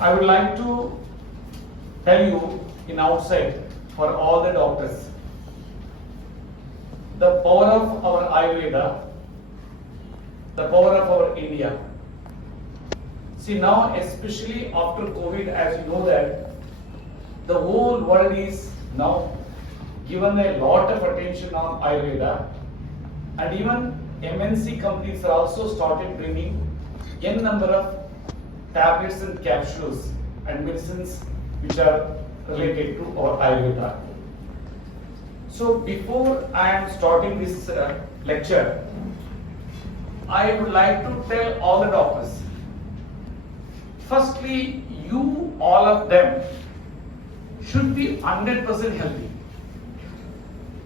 I would like to tell you in outside for all the doctors, the power of our Ayurveda, the power of our India. See now, especially after COVID, as you know that the whole world is now given a lot of attention on Ayurveda, and even MNC companies are also started bringing n number of tablets and capsules and medicines which are related to our Ayurveda. So before I am starting this lecture, I would like to tell all the doctors, firstly, you all of them should be 100% healthy.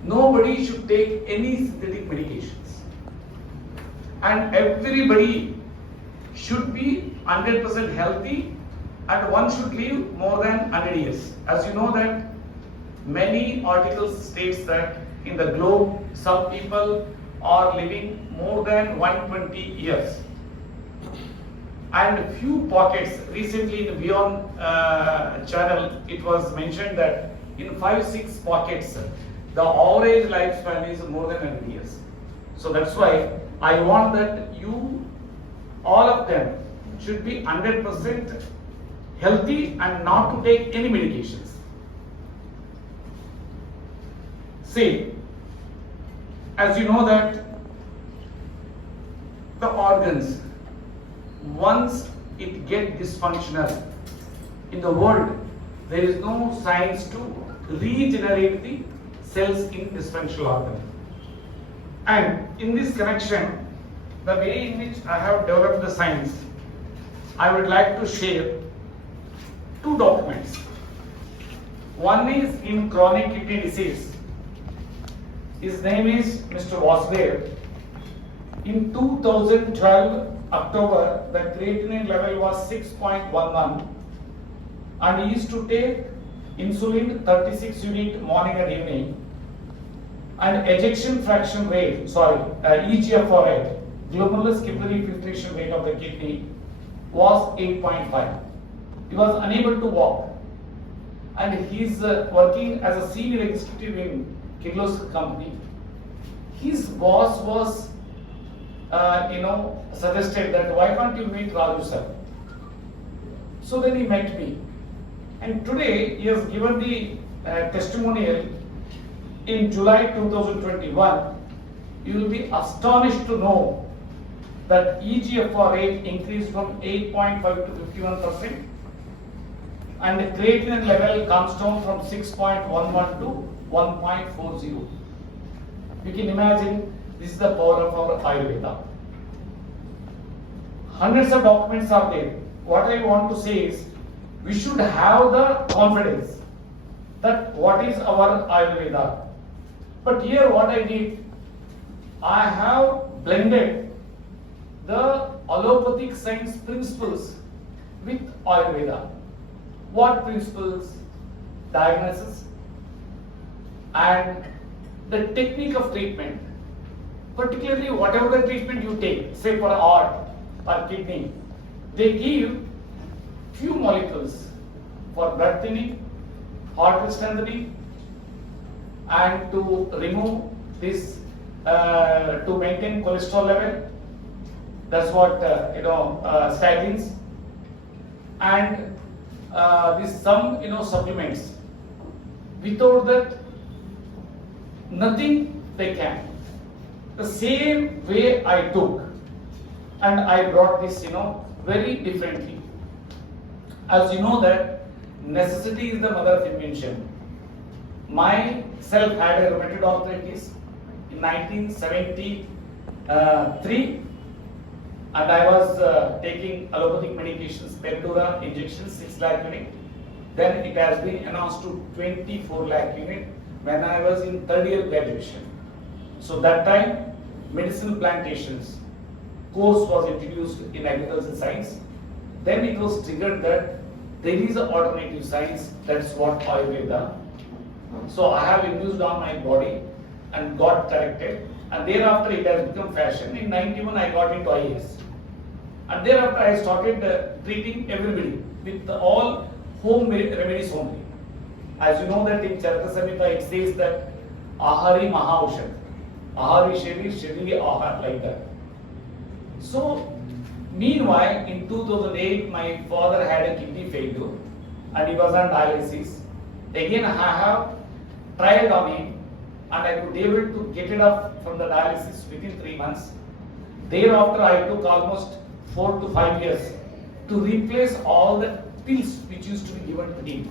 Nobody should take any synthetic medications, and everybody should be 100% healthy, and one should live more than 100 years. As you know that many articles states that in the globe some people are living more than 120 years. And few pockets, recently in the Beyond channel, it was mentioned that in 5-6 pockets, the average lifespan is more than 100 years. So that's why I want that you, all of them, should be 100% healthy and not to take any medications. See, as you know that the organs, once it get dysfunctional in the world, there is no science to regenerate the cells in dysfunctional organ. And in this connection, the way in which I have developed the science, I would like to share 2 documents. One is in chronic kidney disease. His name is Mr. Vasudev. In 2012 October, the creatinine level was 6.11, and he used to take insulin 36 unit morning and evening, and ejection fraction rate, EGFR rate, glomerular capillary filtration rate of the kidney was 8.5. He was unable to walk, and he is working as a senior executive in Kirloskar company. His boss was suggested that why can't you meet Raju sir? So then he met me, and today he has given the testimonial in July 2021. You will be astonished to know that EGFR rate increased from 8.5 to 51%, and the creatinine level comes down from 6.11 to 1.40. You can imagine this is the power of our Ayurveda. Hundreds of documents are there. What I want to say is, we should have the confidence that what is our Ayurveda. But here what I did, I have blended the allopathic science principles with Ayurveda. What principles? Diagnosis and the technique of treatment. Particularly whatever the treatment you take, say for heart or kidney, they give few molecules for blood thinning, heart strengthening, and to remove this, to maintain cholesterol level. That's what statins, and this some supplements. Without that, nothing they can. The same way I took, and I brought this very differently. As you know that necessity is the mother of invention. Myself had a rheumatoid arthritis in 1973, and I was taking allopathic medications, Perdura injections 6 lakh unit. Then it has been announced to 24 lakh unit when I was in 3rd year graduation. So that time, medicinal plantations course was introduced in agricultural science. Then it was triggered that there is an alternative science, that's what Ayurveda. So I have induced on my body and got corrected, and thereafter it has become fashion. In 91 I got into IAS. And thereafter I started treating everybody with all home remedies only. As you know that in Charaka Samhita it says that Ahari Mahaushad. Ahari Shari, Shari Ahar, like that. So, meanwhile, in 2008, my father had a kidney failure and he was on dialysis. Again, I have tried on him and I could able to get it up from the dialysis within 3 months. Thereafter, I took almost 4 to 5 years to replace all the pills which used to be given to him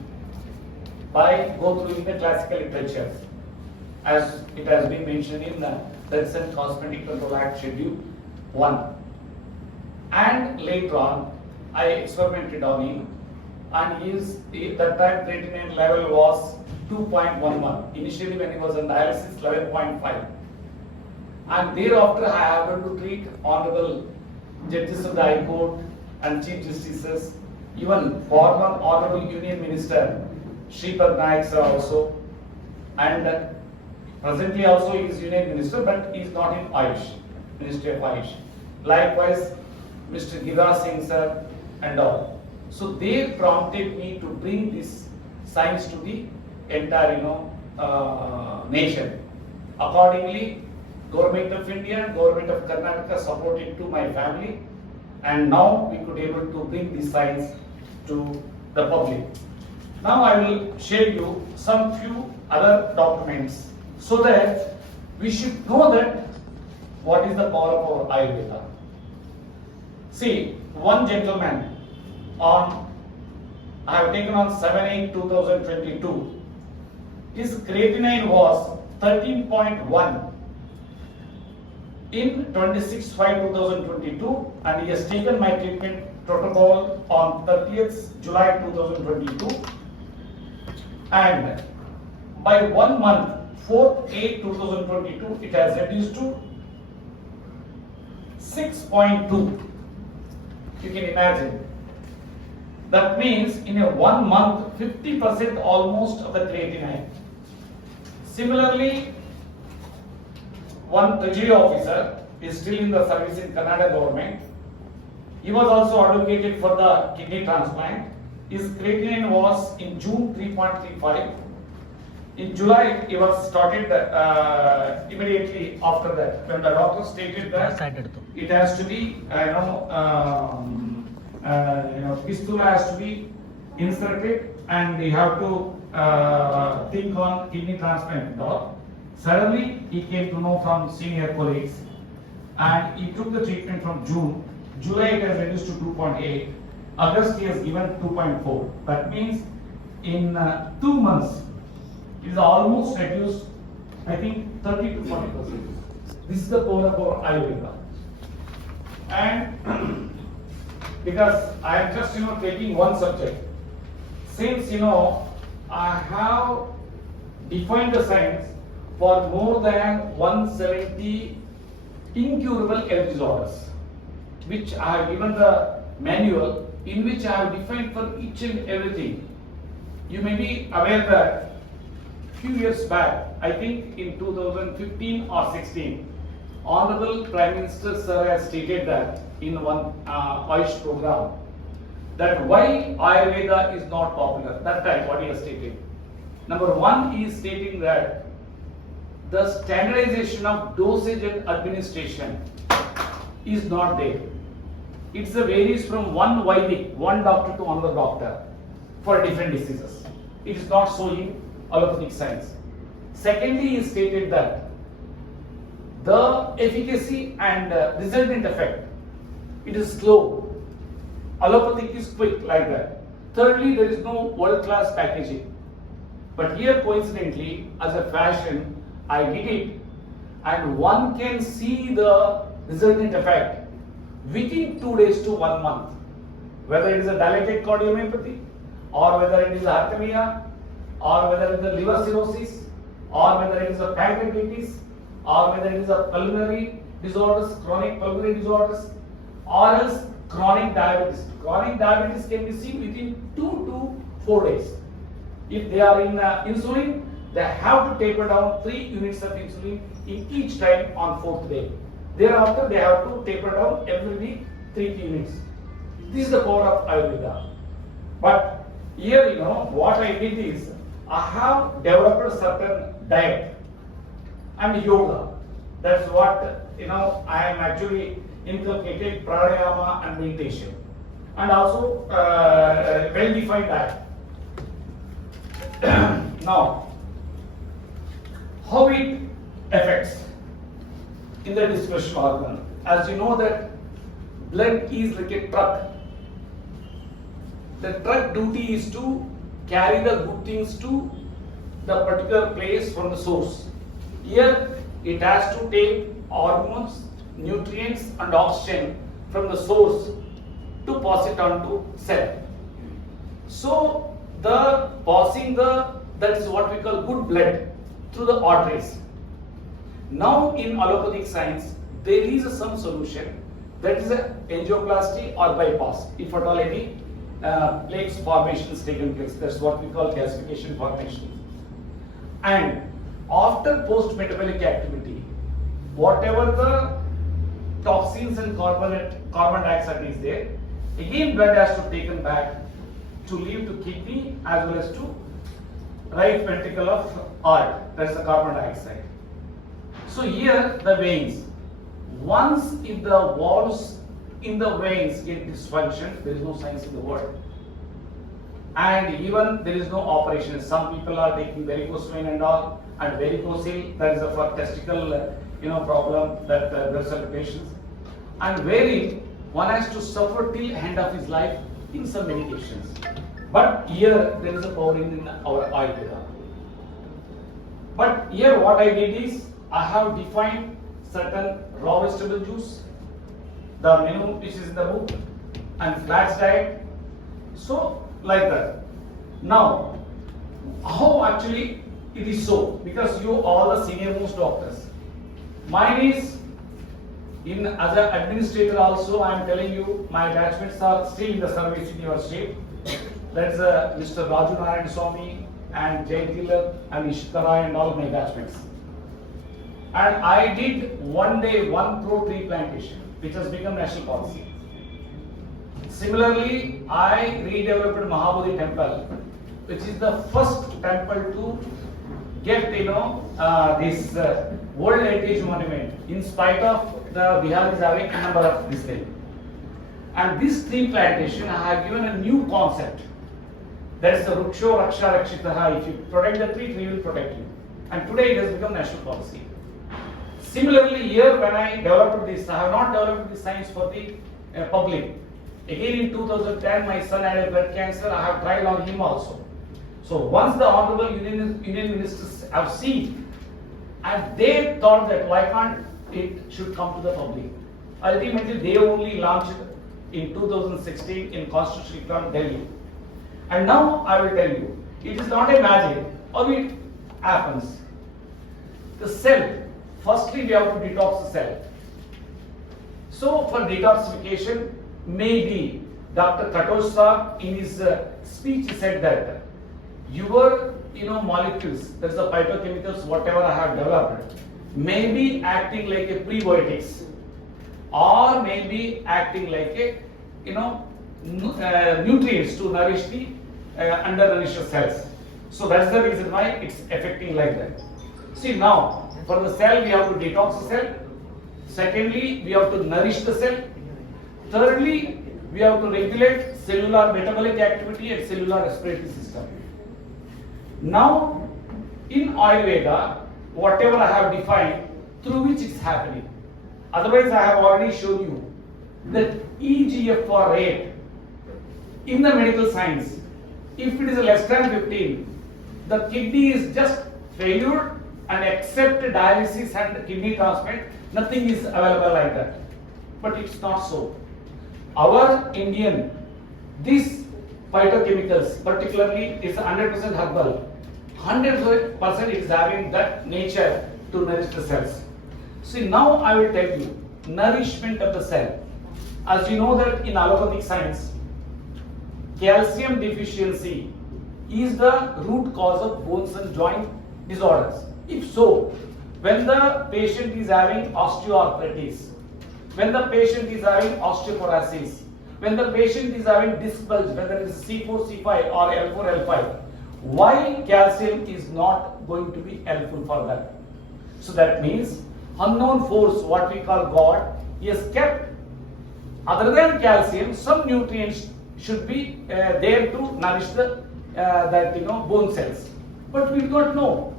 by go through in the classical literature, as it has been mentioned in the recent Cosmetic Control Act Schedule 1. And later on, I experimented on him, and that time creatinine level was 2.11. Initially, when he was on dialysis, 11.5. And thereafter, I happened to treat honorable judges of the High Court and Chief Justices, even former honorable Union Minister Shripad Naik sir also, and presently also he is Union Minister, but he is not in Ayush, Ministry of Ayush. Likewise, Mr. Giriraj Singh sir and all. So they prompted me to bring this science to the entire, nation. Accordingly, Government of India and Government of Karnataka supported to my family, and now we could able to bring this science to the public. Now I will share you some few other documents so that we should know that what is the power of our Ayurveda. See, one gentleman I have taken on 7/8/2022, his creatinine was 13.1 in 26/5/2022, and he has taken my treatment protocol on 30th July 2022, and by 1 month, 4/8/2022, it has reduced to 6.2. You can imagine. That means in a 1 month, 50% almost of the creatinine. Similarly, one treasury officer is still in the service in Kannada government. He was also advocated for the kidney transplant. His creatinine was in June 3.35. In July, he was started immediately after that, when the doctor stated that it has to be, fistula has to be inserted, and you have to think on kidney transplant. Suddenly, he came to know from senior colleagues, and he took the treatment from June. July, it has reduced to 2.8. August, he has given 2.4. That means in 2 months, it is almost reduced, I think, 30 to 40%. This is the power of our Ayurveda. And because I am just taking one subject, since I have defined the science for more than 170 incurable health disorders, which I have given the manual in which I have defined for each and everything. You may be aware that few years back, I think in 2015 or 16, Honorable Prime Minister Sir has stated that in one Ayush program, that why Ayurveda is not popular. That time, what he has stated. Number one, he is stating that the standardization of dosage and administration is not there. It varies from one Vedic, one doctor to another doctor for different diseases. It is not so in allopathic science. Secondly, he stated that the efficacy and resultant effect, it is slow. Allopathic is quick, like that. Thirdly, there is no world-class packaging. But here, coincidentally, as a fashion, I did it, and one can see the resultant effect within 2 days to 1 month. Whether it is a dilated cardiomyopathy, or whether it is arrhythmia, or whether it is a liver cirrhosis, or whether it is a pancreatitis, or whether it is a pulmonary disorders, chronic pulmonary disorders, or else chronic diabetes. Chronic diabetes can be seen within 2 to 4 days. If they are in insulin, they have to taper down 3 units of insulin in each time on 4th day. Thereafter, they have to taper down every week 3 units. This is the power of Ayurveda. But here, what I did is, I have developed a certain diet and yoga. That's what, I am actually inculcated pranayama and meditation. And also well-defined diet. Now, how it affects in the digestion organ. As you know that blood is like a truck. The truck duty is to carry the good things to the particular place from the source. Here it has to take hormones, nutrients and oxygen from the source to pass it on to cell. So that is what we call good blood through the arteries. Now in allopathic science, there is some solution, that is a angioplasty or bypass, if at all any plaques formation is taken place. That's what we call calcification formation. And after post-metabolic activity, whatever the toxins and carbon dioxide is there, again blood has to be taken back to leave to kidney as well as to right ventricle of heart. That's the carbon dioxide. So here the veins. Once if the valves in the veins get dysfunction, there is no science in the world. And even there is no operation. Some people are taking varicose vein and all, and varicocele, that is for testicle problem, that blood circulations, and wherein one has to suffer till end of his life in some medications. But here there is a power in our Ayurveda. But here what I did is, I have defined certain raw vegetable juice, the menu which is in the book, and flax diet. So like that. Now, how actually it is so? Because you are the senior most doctors. Mine is, as an administrator also, I am telling you, my batchmates are still in the service in your state. That's Mr. Raju Swami and Cellular and Ishkara and all my batchmates. And I did one day 1 crore tree plantation, which has become national policy. Similarly, I redeveloped Mahabodhi temple, which is the first temple to get this World Heritage Monument, in spite of the Bihar is having a number of this thing. And this tree plantation, I have given a new concept. That is the Ruksho Raksha Rakshitaha. If you protect the tree, tree will protect you. And today it has become national policy. Similarly, here when I developed this, I have not developed this science for the public. Again in 2010, my son had a blood cancer. I have tried on him also. So once the Honorable Union Ministers have seen, and they thought that why can't it should come to the public. Ultimately, they only launched in 2016 in Constitutional Plant, Delhi. And now I will tell you, it is not a magic. How it happens? The cell, firstly we have to detox the cell. So for detoxification, maybe Dr. Katosh in his speech said that your molecules, that's the phytochemicals, whatever I have developed, may be acting like a prebiotics, or may be acting like a nutrients to nourish the undernourished cells. So that's the reason why it's affecting like that. See, now for the cell we have to detox the cell. Secondly, we have to nourish the cell. Thirdly, we have to regulate cellular metabolic activity and cellular respiratory system. Now, in Ayurveda, whatever I have defined, through which it's happening. Otherwise, I have already shown you that EGFR rate in the medical science, if it is less than 15, the kidney is just failure, and except dialysis and kidney transplant, nothing is available like that. But it's not so. Our Indian, these phytochemicals, particularly, is 100% herbal. 100% it is having that nature to nourish the cells. See, now I will tell you nourishment of the cell. As you know that in allopathic science, calcium deficiency is the root cause of bones and joint disorders. If so, when the patient is having osteoarthritis, when the patient is having osteoporosis, when the patient is having disc bulge, whether it is C4, C5 or L4, L5, why calcium is not going to be helpful for that? So that means unknown force, what we call God, he has kept other than calcium, some nutrients should be there to nourish the bone cells. But we do not know.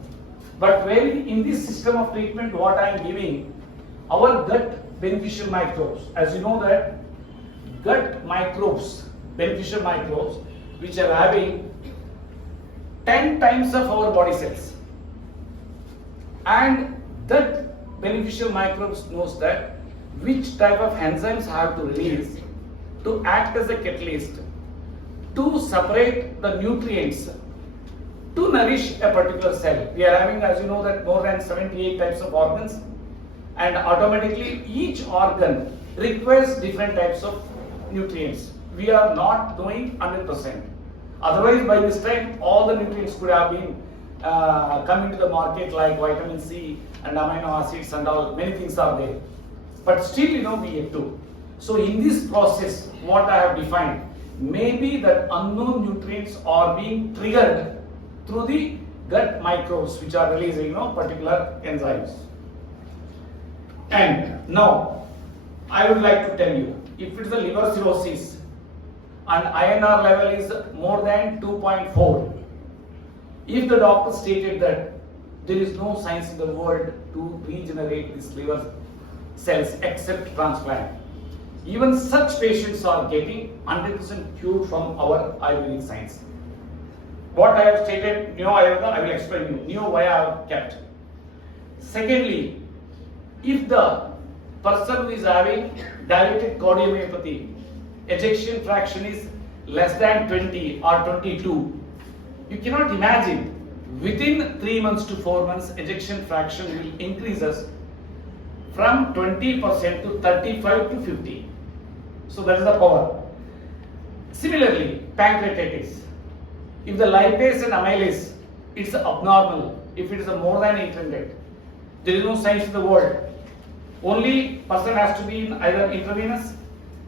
But when in this system of treatment, what I am giving, our gut beneficial microbes, as you know that gut microbes, beneficial microbes, which are having 10 times of our body cells, and that beneficial microbes knows that which type of enzymes have to release to act as a catalyst to separate the nutrients to nourish a particular cell. We are having, as you know, that more than 78 types of organs, and automatically each organ requires different types of nutrients. We are not knowing 100%. Otherwise, by this time, all the nutrients could have been coming to the market, like vitamin C and amino acids and all, many things are there. But still, we yet to. So in this process, what I have defined, maybe that unknown nutrients are being triggered through the gut microbes, which are releasing, particular enzymes. And now, I would like to tell you, if it is a liver cirrhosis and INR level is more than 2.4, if the doctor stated that there is no science in the world to regenerate these liver cells except transplant, even such patients are getting 100% cured from our Ayurvedic science. What I have stated, Neo-Ayurveda, I will explain you. Neo, why I have kept. Secondly, if the person who is having dilated cardiomyopathy, ejection fraction is less than 20 or 22, you cannot imagine within 3 months to 4 months ejection fraction will increase us from 20% to 35 to 50. So that is the power. Similarly, pancreatitis. If the lipase and amylase, it's abnormal. If it is more than 800, there is no science in the world. Only person has to be in either intravenous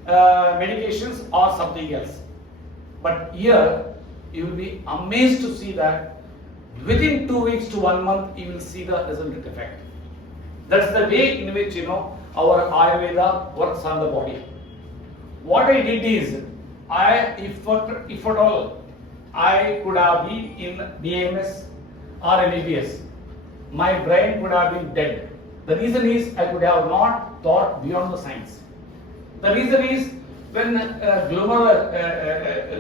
medications or something else. But here, you will be amazed to see that within 2 weeks to 1 month, you will see the resultant effect. That's the way in which our Ayurveda works on the body. What I did is, if at all I could have been in BAMS or MBBS, my brain could have been dead. The reason is I could have not thought beyond the science. The reason is when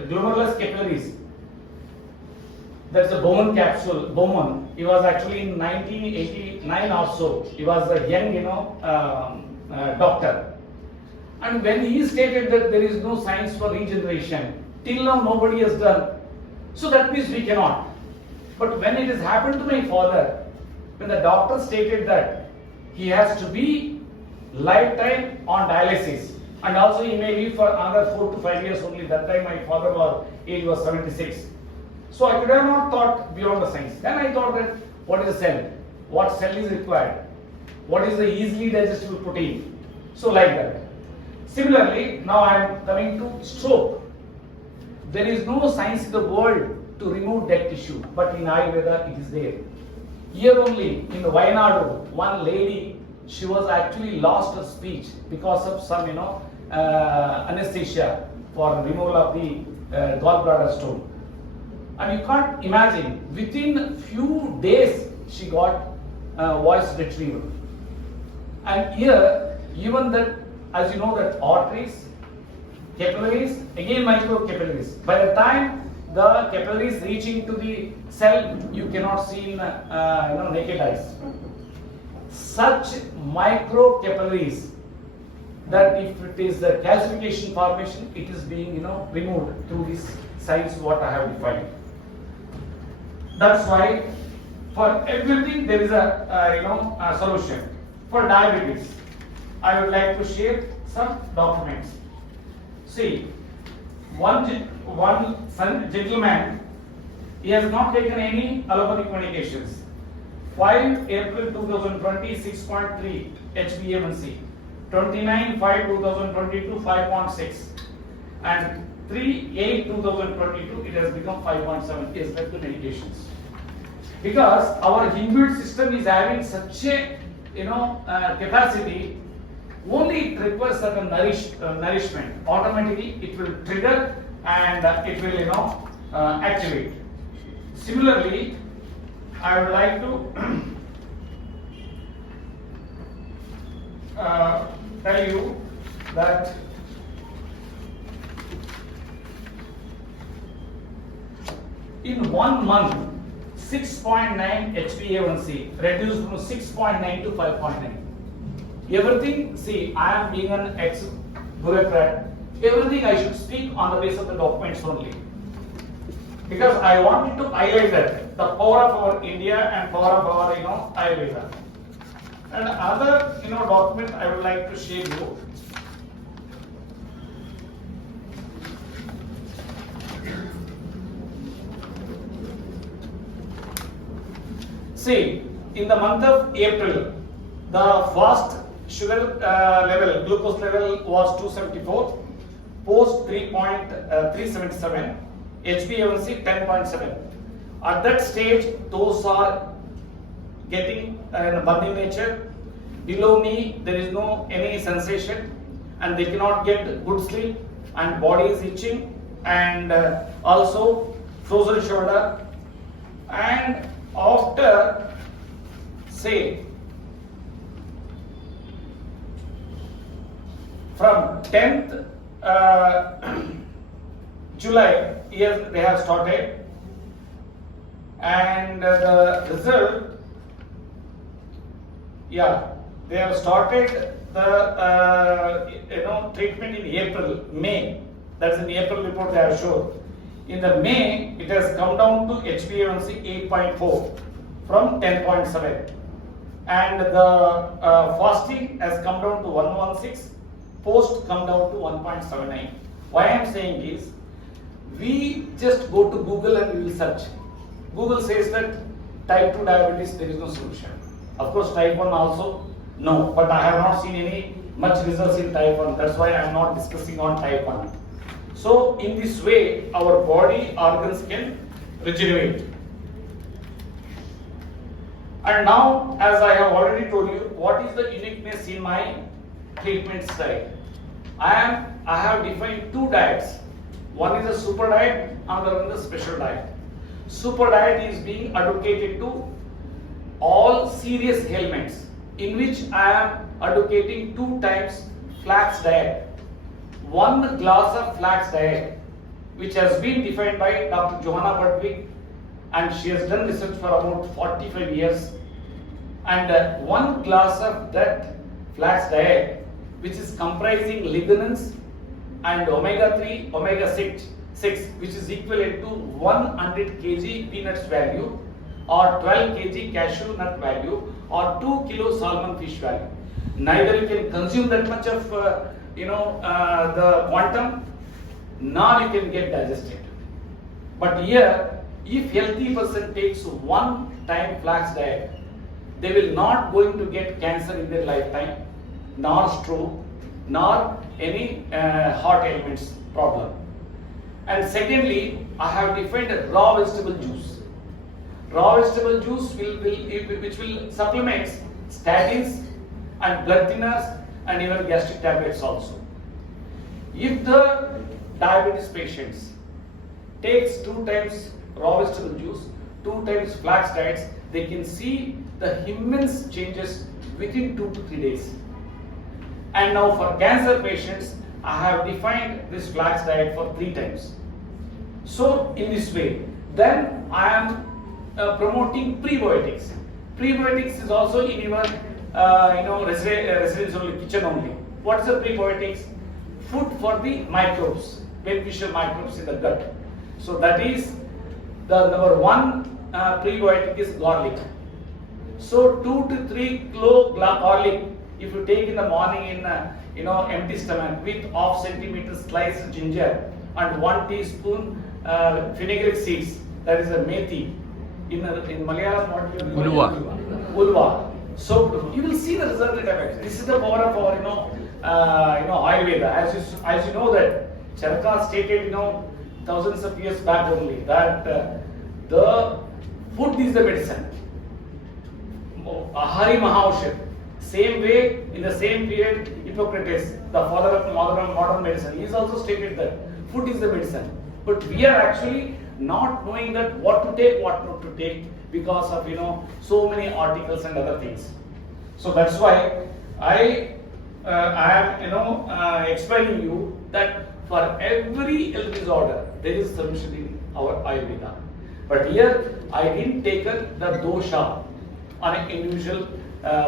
glomerulus capillaries, that's a Bowman capsule. Bowman, he was actually in 1989 or so. He was a young, doctor. And when he stated that there is no science for regeneration, till now nobody has done. So that means we cannot. But when it has happened to my father, when the doctor stated that he has to be lifetime on dialysis, and also he may live for another 4 to 5 years only. That time my father age was 76. So I could have not thought beyond the science. Then I thought that what is a cell? What cell is required? What is the easily digestible protein? So like that. Similarly, now I am coming to stroke. There is no science in the world to remove dead tissue, but in Ayurveda it is there. Here only in Wayanadu, one lady, she was actually lost her speech because of some anesthesia for removal of the gallbladder stone. And you can't imagine, within few days she got voice retrieval. And here, even that, as you know, that arteries, capillaries, again micro capillaries. By the time the capillaries reaching to the cell, you cannot see in naked eyes. Such micro capillaries, that if it is a calcification formation, it is being removed through this science what I have defined. That's why for everything there is a solution. For diabetes, I would like to share some documents. See, one gentleman, he has not taken any allopathic medications. 5 April 2020, 6.3 HbA1c. 29/5/2022 5.6, and 3/8/2022 it has become 5.7 is left to medications. Because our inbuilt system is having such a capacity, only it requires certain nourishment. Automatically it will trigger and it will activate. Similarly, I would like to tell you that in 1 month 6.9 HbA1c reduced from 6.9 to 5.9. Everything, see, I am being an ex-bureaucrat. Everything I should speak on the basis of the documents only, because I wanted to highlight that the power of our India and power of our Ayurveda. And other document I would like to share you. See, in the month of April, the fast sugar level, glucose level was 274, post 3.377, HbA1c 10.7. At that stage, those are getting burning nature. Below knee, there is no any sensation, and they cannot get good sleep, and body is itching, and also frozen shoulder. And after, say, from 10th July, here they have started, and the result, they have started the treatment in April, May. That's in April report they have shown. In the May, it has come down to HbA1c 8.4 from 10.7, and the fasting has come down to 116. Post come down to 1.79. Why I am saying is, we just go to Google and we will search. Google says that type 2 diabetes, there is no solution. Of course, type 1 also, no. But I have not seen any much results in type 1. That's why I am not discussing on type 1. So, in this way, our body organs can regenerate. And now, as I have already told you, what is the uniqueness in my treatment style? I have defined 2 diets. One is a super diet, another one is a special diet. Super diet is being advocated to all serious ailments, in which I am advocating 2 times flax diet. 1 glass of flax diet, which has been defined by Dr. Johanna Budwig, and she has done research for about 45 years. And 1 glass of that flax diet, which is comprising lignans and omega-3, omega-6, which is equivalent to 100 kg peanuts value, or 12 kg cashew nut value, or 2 kilo salmon fish value. Neither you can consume that much of the quantum, nor you can get digested. But here, if healthy person takes 1 time flax diet, they will not going to get cancer in their lifetime, nor stroke, nor any heart ailments problem. And secondly, I have defined a raw vegetable juice. Raw vegetable juice which will supplement statins and blood thinners and even gastric tablets also. If the diabetes patients takes 2 times raw vegetable juice, 2 times flax diets, they can see the immense changes within 2 to 3 days. And now for cancer patients, I have defined this flax diet for 3 times. So in this way, then I am promoting prebiotics. Prebiotics is also in your residence only, kitchen only. What is the prebiotics? Food for the microbes, beneficial microbes in the gut. So that is the number 1 prebiotic is garlic. So 2 to 3 kilo garlic, if you take in the morning in empty stomach with half centimeter sliced ginger and 1 teaspoon fenugreek seeds, that is a methi. In Malayalam, what do you Ulva. Ulva. So you will see the result effect. This is the power of our Ayurveda. As you know that Charaka stated, thousands of years back only, that the food is the medicine. Ahari Mahaushad. Same way, in the same period, Hippocrates, the father of modern medicine, he has also stated that food is the medicine. But we are actually not knowing that what to take, what not to take, because of so many articles and other things. So that's why I am explaining you that for every health disorder there is a solution in our Ayurveda. But here I didn't take the dosha on an individual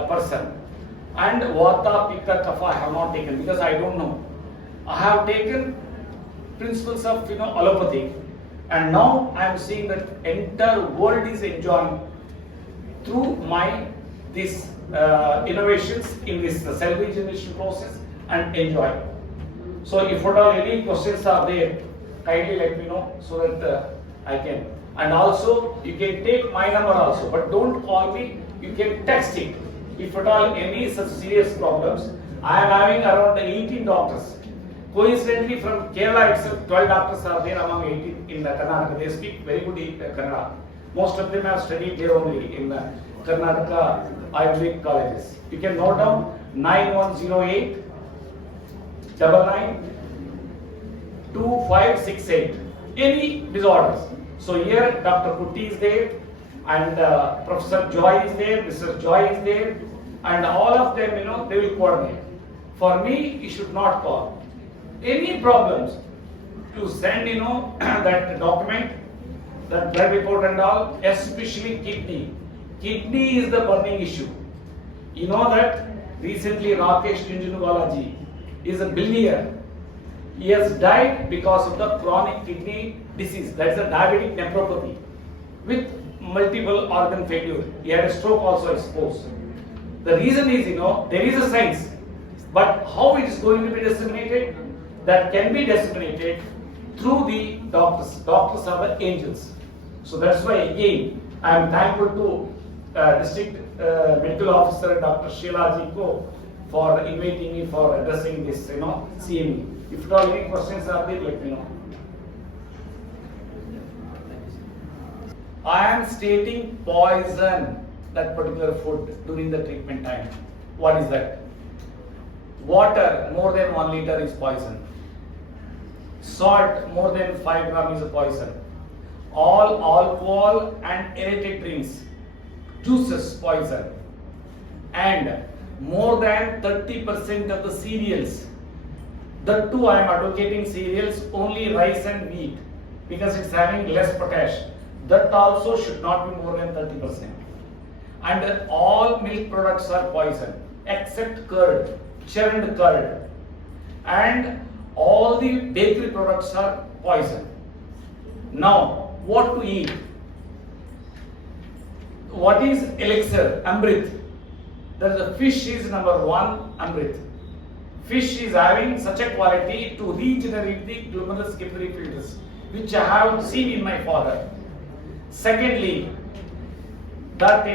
person, and Vata, Pitta, Kapha I have not taken because I don't know. I have taken principles of allopathy, and now I am seeing that entire world is enjoying through my this innovations in this cell regeneration process and enjoy. So if at all any questions are there, kindly let me know so that I can. And also you can take my number also, but don't call me. You can text it. If at all any such serious problems, I am having around 18 doctors. Coincidentally, from Kerala itself, 12 doctors are there among 18 in Karnataka. They speak very good Kannada. Most of them have studied here only in Karnataka Ayurvedic colleges. You can note down 9108 99 2568. Any disorders. So here Dr. Kutti is there, and Professor Joy is there, Mr. Joy is there, and all of them, they will coordinate. For me, you should not call. Any problems, to send, that document, that blood report and all, especially kidney. Kidney is the burning issue. You know that recently Rakesh Junjunwala is a billionaire. He has died because of the chronic kidney disease. That is a diabetic nephropathy with multiple organ failure. He had a stroke also, I suppose. The reason is, there is a science, but how it is going to be disseminated? That can be disseminated through the doctors. Doctors are the angels. So that's why again I am thankful to District Medical Officer Dr. Sheila Jiko for inviting me for addressing this, CME. If at all any questions are there, let me know. I am stating poison, that particular food during the treatment time. What is that? Water more than 1 liter is poison. Salt more than 5 grams is a poison. All alcohol and aerated drinks, juices poison. And more than 30% of the cereals. That too I am advocating cereals, only rice and wheat, because it's having less potash. That also should not be more than 30%. And all milk products are poison, except curd, churned curd. And all the bakery products are poison. Now, what to eat? What is elixir? Amrit. That the fish is number 1, Amrit. Fish is having such a quality to regenerate the glomerulus capillary filters, which I have seen in my father. Secondly, that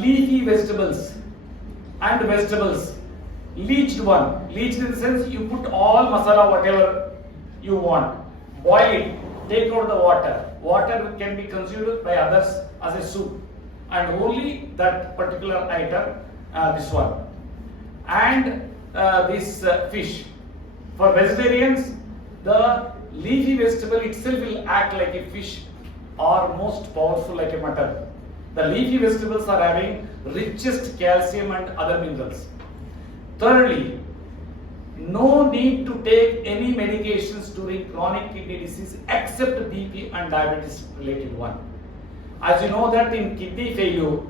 leafy vegetables and vegetables, leached one. Leached in the sense you put all masala whatever you want, boil it, take out the water. Water can be consumed by others as a soup, and only that particular item, this one. And this fish. For vegetarians, the leafy vegetable itself will act like a fish or most powerful like a mutton. The leafy vegetables are having richest calcium and other minerals. Thirdly, no need to take any medications during chronic kidney disease except BP and diabetes related one. As you know that in kidney failure,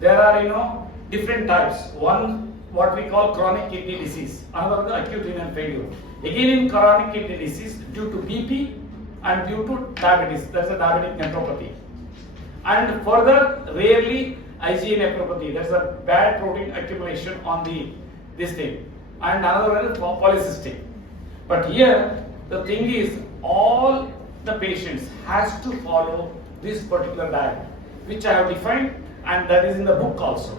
there are different types. One, what we call chronic kidney disease, another the acute renal failure. Again in chronic kidney disease, due to BP and due to diabetes, that's a diabetic nephropathy. And further, rarely IgA nephropathy, that's a bad protein accumulation on this thing. And another one is polycystic. But here, the thing is, all the patients has to follow this particular diet, which I have defined, and that is in the book also.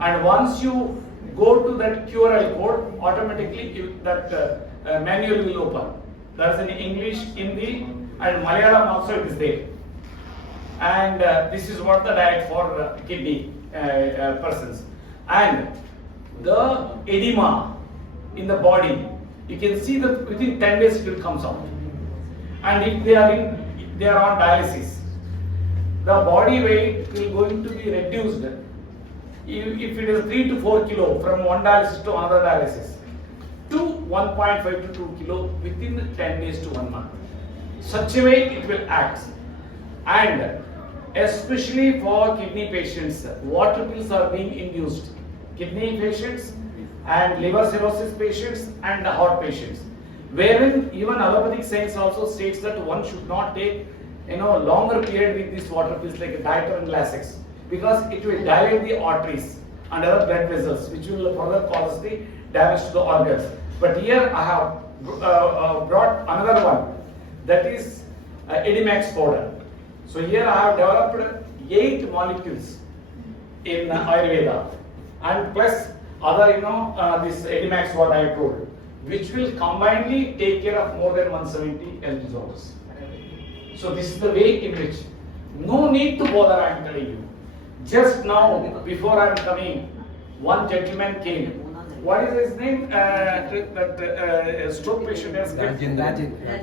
And once you go to that QRL code, automatically that manual will open. That's in English, Hindi, and Malayalam also it is there. And this is what the diet for kidney persons. And the edema in the body, you can see that within 10 days it will come out. And if they are on dialysis, the body weight will going to be reduced. If it is 3 to 4 kilo from one dialysis to another dialysis, to 1.5 to 2 kilo within 10 days to 1 month. Such a way it will act. And especially for kidney patients, water pills are being induced. Kidney patients and liver cirrhosis patients and heart patients. Wherein even allopathic science also states that one should not take longer period with these water pills like Diator and Lasix, because it will dilate the arteries and other blood vessels, which will further cause the damage to the organs. But here I have brought another one, that is Edimax powder. So here I have developed 8 molecules in Ayurveda, and plus other this Edimax what I told, which will combinedly take care of more than 170 health disorders. So this is the way in which no need to bother, I am telling you. Just now, before I am coming, one gentleman came. What is his name? That stroke patient has Rajendra.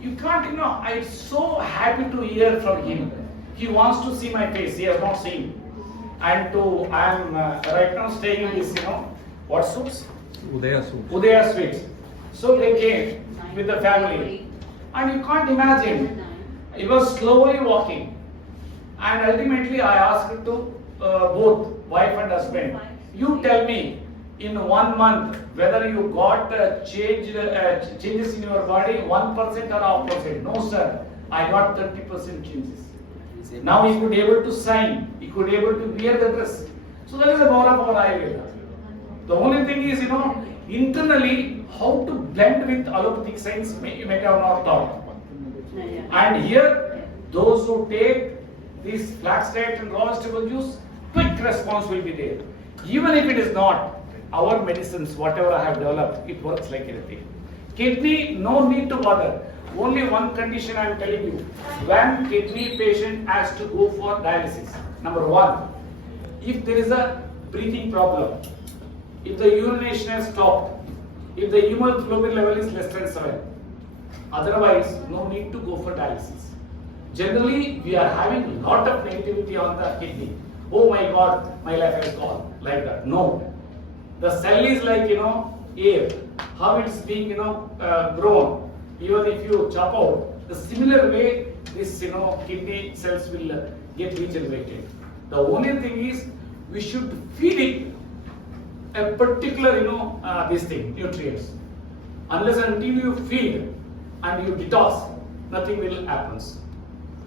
You can't, I'm so happy to hear from him. He wants to see my face. He has not seen. And I am right now staying in this, what suits? Udaya Suites. So they came with the family. And you can't imagine, he was slowly walking. And ultimately I asked to both wife and husband, you tell me in 1 month whether you got changes in your body 1% or half percent. No sir, I got 30% changes. Now he could able to sign, he could able to wear the dress. So that is the power of our Ayurveda. The only thing is, internally how to blend with allopathic science you may have not thought. And here, those who take this flax diet and raw vegetable juice, quick response will be there. Even if it is not, our medicines, whatever I have developed, it works like anything. Kidney, no need to bother. Only one condition I am telling you. When kidney patient has to go for dialysis, number 1, if there is a breathing problem, if the urination has stopped, if the hemoglobin level is less than 7, otherwise no need to go for dialysis. Generally, we are having a lot of negativity on the kidney. Oh my God, my life has gone, like that. No. The cell is like, air. How it's being, grown. Even if you chop out, the similar way this, kidney cells will get regenerated. The only thing is, we should feed it a particular, nutrients. Unless and until you feed and you detox, nothing will happen.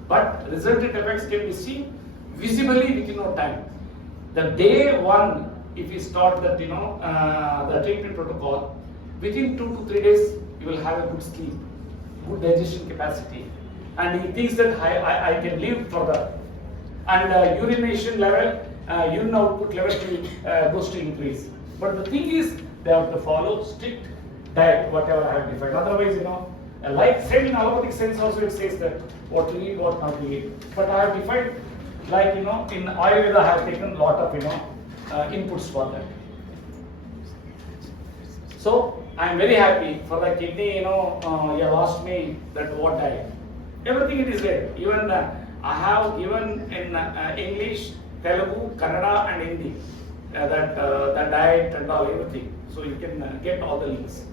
But resultant effects can be seen visibly within no time. The day 1, if you start that, the treatment protocol, within 2 to 3 days, you will have a good sleep, good digestion capacity, and he thinks that I can live further. And urination level, urine output level goes to increase. But the thing is, they have to follow strict diet, whatever I have defined. Otherwise, like said in allopathic sense also it says that what to eat, what not to eat. But I have defined, like in Ayurveda I have taken a lot of inputs for that. So I am very happy for the kidney. You have asked me that what diet. Everything it is there. Even I have given in English, Telugu, Kannada, and Hindi that diet and all everything. So you can get all the links.